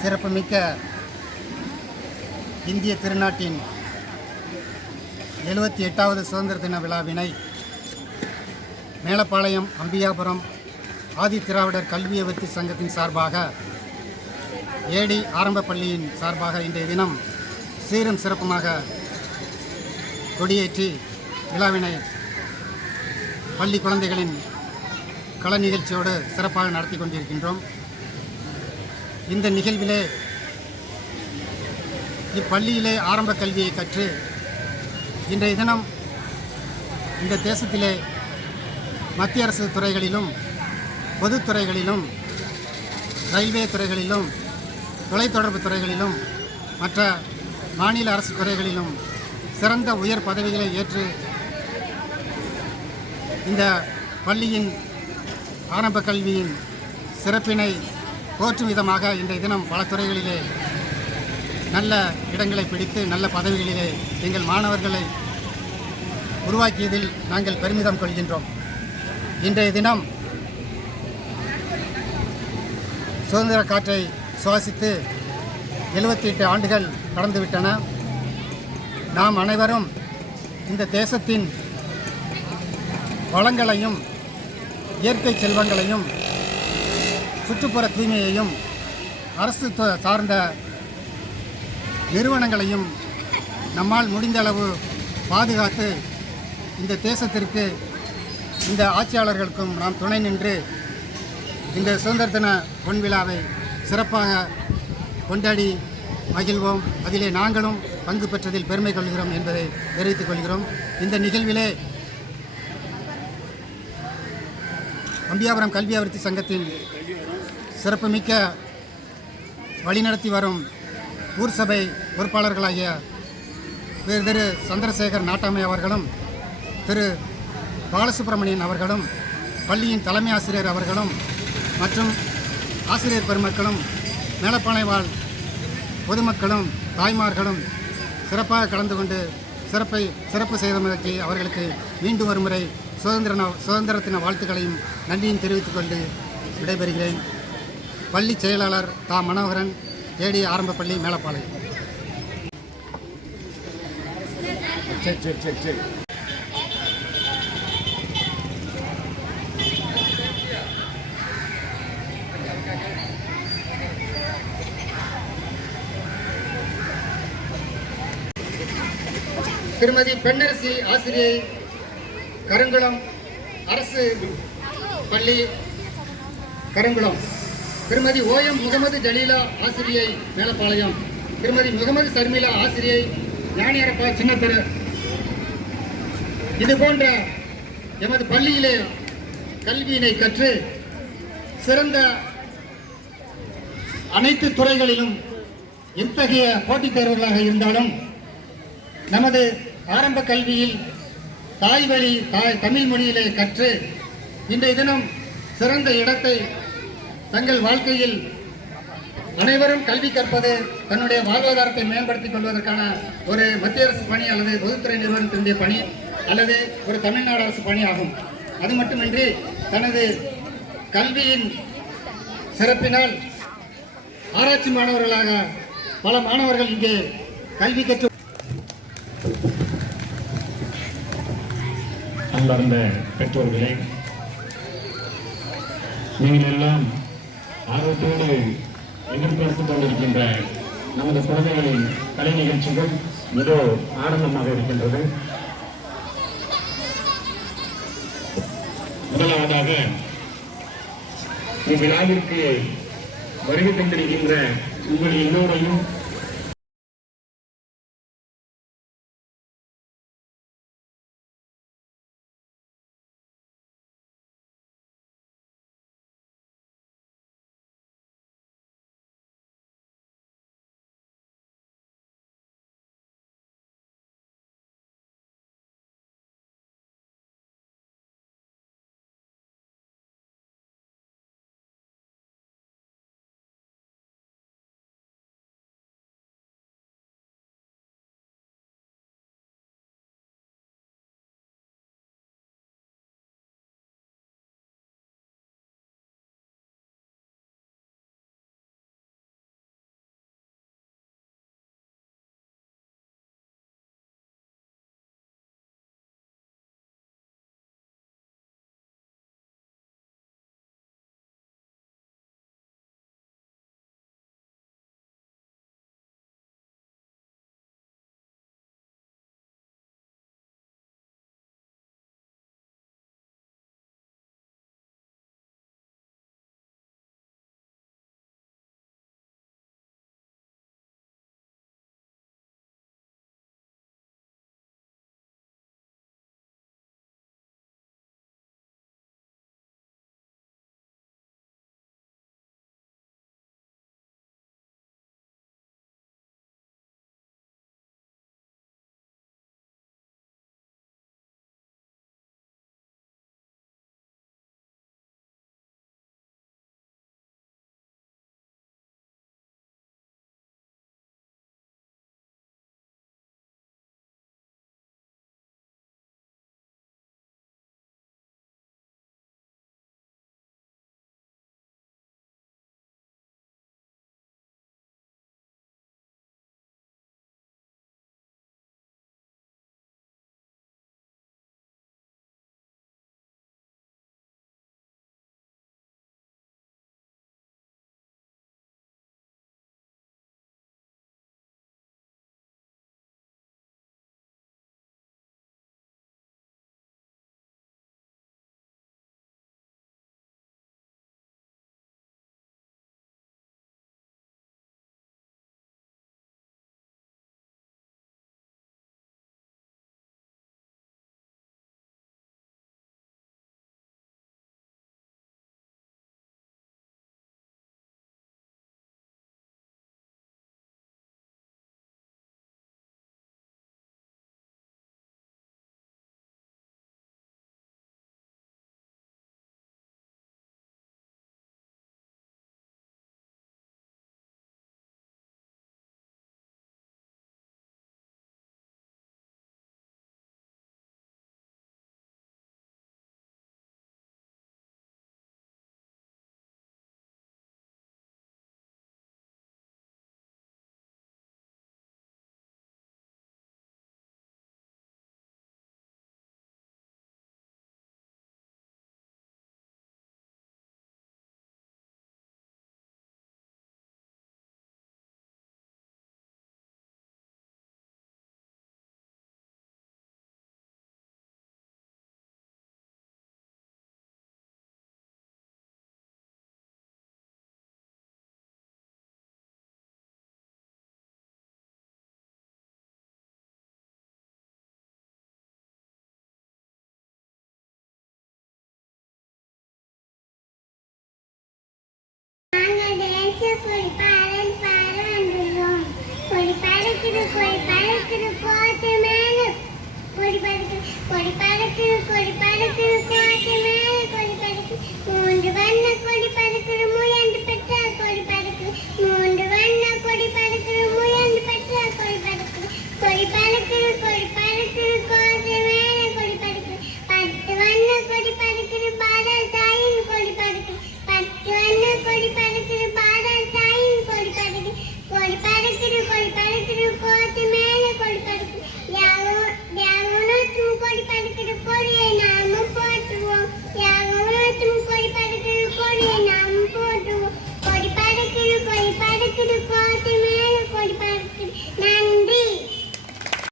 சிறப்புமிக்க இந்திய திருநாட்டின் எழுபத்தி எட்டாவது சுதந்திர தின விழாவினை மேலப்பாளையம் அம்பியாபுரம் ஆதி திராவிடர் கல்வி அபிவிருத்தி சங்கத்தின் சார்பாக ஏடி ஆரம்ப பள்ளியின் சார்பாக இன்றைய தினம் சீரும் சிறப்புமாக கொடியேற்றி விழாவினை பள்ளி குழந்தைகளின் கல நிகழ்ச்சியோடு சிறப்பாக நடத்தி கொண்டிருக்கின்றோம். இந்த நிகழ்விலே இப்பள்ளியிலே ஆரம்ப கல்வியை கற்று இன்றைய தினம் இந்த தேசத்திலே மத்திய அரசு துறைகளிலும் பொதுத்துறைகளிலும் ரயில்வே துறைகளிலும் தொலைத்தொடர்பு துறைகளிலும் மற்ற மாநில அரசு துறைகளிலும் சிறந்த உயர் பதவிகளை ஏற்று இந்த பள்ளியின் ஆரம்ப கல்வியின் சிறப்பினை போற்றும் விதமாக இன்றைய தினம் பல துறைகளிலே நல்ல இடங்களை பிடித்து நல்ல பதவிகளிலே எங்கள் மாணவர்களை உருவாக்கியதில் நாங்கள் பெருமிதம் கொள்கின்றோம். இன்றைய தினம் சுதந்திர காற்றை சுவாசித்து எழுபத்தி எட்டு ஆண்டுகள் கடந்துவிட்டன. நாம் அனைவரும் இந்த தேசத்தின் வளங்களையும் இயற்கை செல்வங்களையும் சுற்றுப்புற தூய்மையையும் அரசு சார்ந்த நிறுவனங்களையும் நம்மால் முடிந்த அளவு பாதுகாத்து இந்த தேசத்திற்கு இந்த ஆட்சியாளர்களுக்கும் நாம் துணை நின்று இந்த சுதந்திர தின பொன்விழாவை சிறப்பாக கொண்டாடி மகிழ்வோம். அதிலே நாங்களும் பங்கு பெற்றதில் பெருமை கொள்கிறோம் என்பதை தெரிவித்துக் கொள்கிறோம். இந்த நிகழ்விலே அம்பியாபுரம் கல்வி அபிவிருத்தி சங்கத்தின் சிறப்புமிக்க வழிநடத்தி வரும் ஊர் சபை பொறுப்பாளர்களாகிய திரு திரு சந்திரசேகர் நாட்டாமை அவர்களும் திரு பாலசுப்ரமணியன் அவர்களும் பள்ளியின் தலைமை ஆசிரியர் அவர்களும் மற்றும் ஆசிரியர் பெருமக்களும் மேலப்பானை வாழ் பொதுமக்களும் தாய்மார்களும் சிறப்பாக கலந்து கொண்டு சிறப்பை சிறப்பு செய்தமைக்கு அவர்களுக்கு மீண்டும் ஒருமுறை சுதந்திர சுதந்திர தின வாழ்த்துக்களையும் நன்றியும் தெரிவித்துக் கொண்டு விடைபெறுகிறேன். பள்ளி செயலாளர் தா மனோகரன் ஏடி ஆரம்ப பள்ளி மேலப்பாளையம். சரி சரி சரி சரி. திருமதி பெண்ணரசி ஆசிரியை கருங்குளம் அரசு பள்ளி கருங்குளம். திருமதி ஓஎம் முகமது ஜலீலா ஆசிரியை மேலப்பாளையம். திருமதி முகமது சர்மிலா ஆசிரியை ஞானியரப்பா சின்னத்தரு. இது போன்ற எமது பள்ளியிலே கல்வியினை கற்று சிறந்த அனைத்து துறைகளிலும் எத்தகைய போட்டித் தேர்வர்களாக இருந்தாலும் நமது ஆரம்ப கல்வியில் தாய் வழி தாய் தமிழ் மொழியிலே கற்று இன்றைய தினம் சிறந்த இடத்தை தங்கள் வாழ்க்கையில் அனைவரும் கல்வி கற்பது தன்னுடைய வாழ்வாதாரத்தை மேம்படுத்திக் கொள்வதற்கான ஒரு மத்திய அரசு பணி அல்லது பொதுத்துறை நிறுவனத்தினுடைய பணி அல்லது ஒரு தமிழ்நாடு அரசு பணி ஆகும். அது மட்டுமின்றி தனது கல்வியின் சிறப்பினால் ஆராய்ச்சி மாணவர்களாக பல மாணவர்கள் இங்கே கல்வி கற்று அன்பார்ந்த பெற்றோர்களே நீங்கள் எல்லாம் ஆர்வத்தோடு எதிர்பார்த்துக் கொண்டிருக்கின்ற நமது குழந்தைகளின் கலை நிகழ்ச்சிகள் மிக ஆனந்தமாக இருக்கின்றது. முதலாவதாக இவ்விழாவிற்கு வருகை தந்திருக்கின்ற உங்கள் எல்லோரையும் கொடி பாரன் பார வந்துள்ளோம் கொடி பறக்குது கொடி